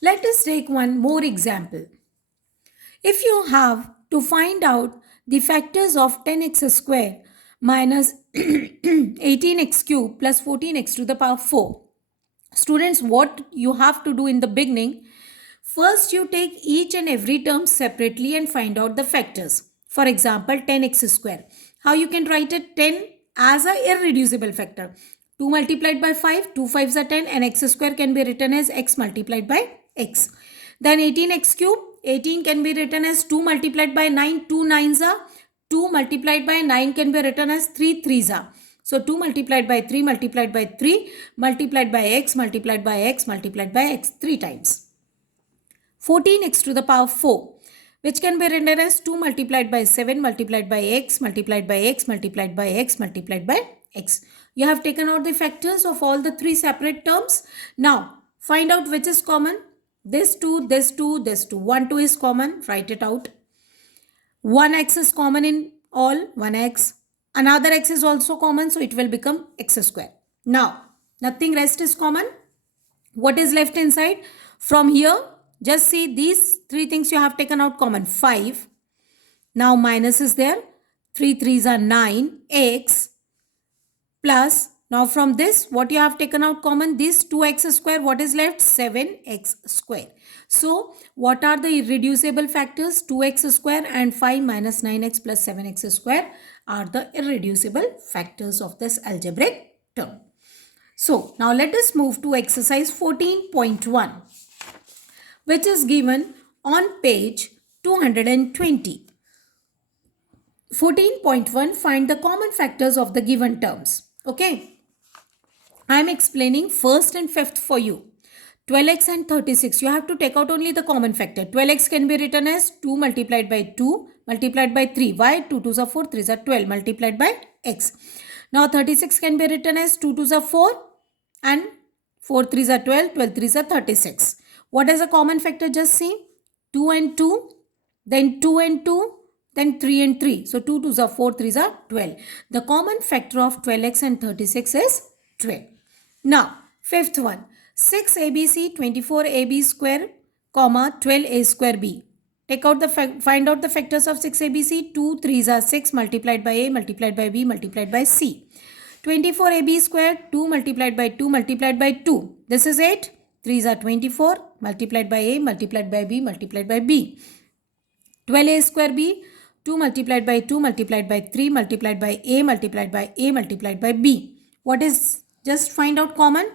Let us take one more example. If you have to find out the factors of 10x square minus 18x cube plus 14x to the power 4, students, what you have to do in the beginning, first you take each and every term separately and find out the factors. For example, 10x square. How you can write it? 10 as a irreducible factor. 2 multiplied by 5, 2 5s are 10, and x square can be written as x multiplied by x. Then 18x cube, 18 can be written as 2 multiplied by 9, 2 9s are 2 multiplied by 9 can be written as 3 3s are. So 2 multiplied by 3 multiplied by 3 multiplied by x multiplied by x multiplied by x 3 times. 14x to the power 4, which can be written as 2 multiplied by 7 multiplied by x multiplied by x multiplied by x multiplied by x. You have taken out the factors of all the three separate terms. Now, find out which is common. This 2, this 2, this 2. 1, 2 is common. Write it out. 1x is common in all, 1x. Another x is also common, so it will become x square. Now, nothing rest is common. What is left inside? From here, just see these three things you have taken out common. 5. Now minus is there. 3 3s are 9. X plus. Now from this, what you have taken out common? This 2x square. What is left? 7x square. So what are the irreducible factors? 2x square and 5 minus 9x plus 7x square are the irreducible factors of this algebraic term. So now let us move to exercise 14.1, which is given on page 220. 14.1, find the common factors of the given terms. Okay. I am explaining first and fifth for you. 12x and 36. You have to take out only the common factor. 12x can be written as 2 multiplied by 2 multiplied by 3. Why? 2 2s are 4, 3s are 12 multiplied by x. Now 36 can be written as 2 2s are 4 and 4 3s are 12, 12 3s are 36. What is a common factor? Just see. 2 and 2, then 2 and 2, then 3 and 3. So 2 2s are 4, 3s are 12. The common factor of 12x and 36 is 12. Now, fifth one, 6abc 24ab square, comma 12a square b. Take out the find out the factors of 6abc. 2 3s are 6 multiplied by a multiplied by b multiplied by c. 24ab square, 2 multiplied by 2 multiplied by 2. This is 8. 3s are 24 multiplied by a multiplied by b multiplied by b. 12a square b, 2 multiplied by 2 multiplied by 3 multiplied by a multiplied by a multiplied by b. What is, just find out common.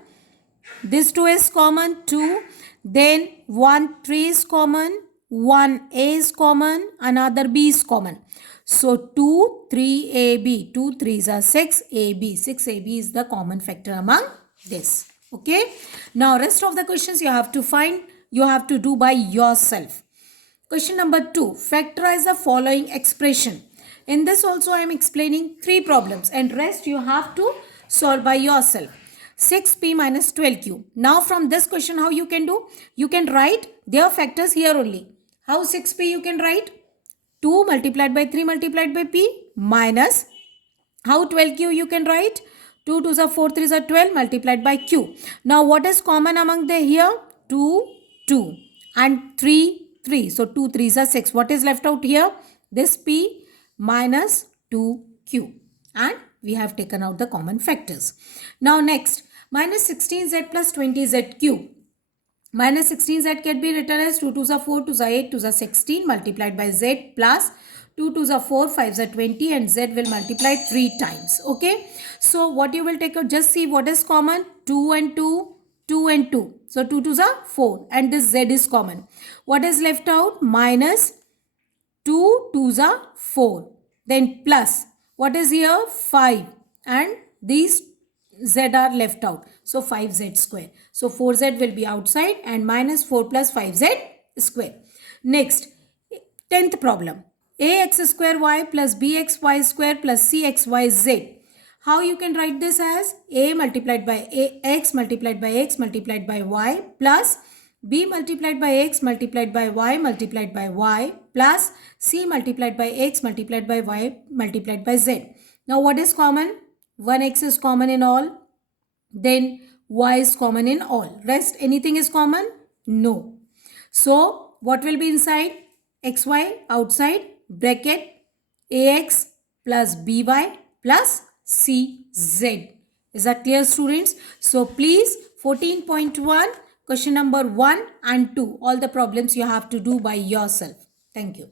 This 2 is common, 2. Then 1 3 is common, 1 a is common, another b is common. So 2 3 ab, 2 3s are 6 ab, 6 ab is the common factor among this. Okay. Now rest of the questions you have to find, you have to do by yourself. Question number 2. Factorize the following expression. In this also I am explaining 3 problems and rest you have to solve by yourself. 6p minus 12q. Now from this question how you can do? You can write their factors here only. How 6p you can write? 2 multiplied by 3 multiplied by p minus, how 12q you can write? 2 2s are 4, 3s are 12 multiplied by q. Now what is common among the here? 2, 2 and 3, 3. So 2 3s are 6. What is left out here? This p minus 2q. And we have taken out the common factors. Now next, minus 16z plus 20z cube. Minus 16z can be written as 2 2s are 4, 2s are 8, 2s are 16 multiplied by z plus 2 2s are 4, 5s are 20 and z will multiply 3 times. Okay. So what you will take out, just see what is common. 2 and 2, 2 and 2. So 2 2s are 4 and this z is common. What is left out? Minus 2 2s are 4. Then plus, what is here? 5 and these z are left out. So 5z square. So 4z will be outside and minus 4 plus 5z square. Next, 10th problem. ax square y plus bxy square plus cxyz. How you can write this as a multiplied by x multiplied by x multiplied by y plus b multiplied by x multiplied by y multiplied by y plus c multiplied by x multiplied by y multiplied by z. Now what is common? 1x is common in all. Then y is common in all. Rest anything is common? No. So what will be inside? Xy outside bracket ax plus by plus cz. Is that clear, students? So please 14.1 question number 1 and 2, all the problems you have to do by yourself. Thank you.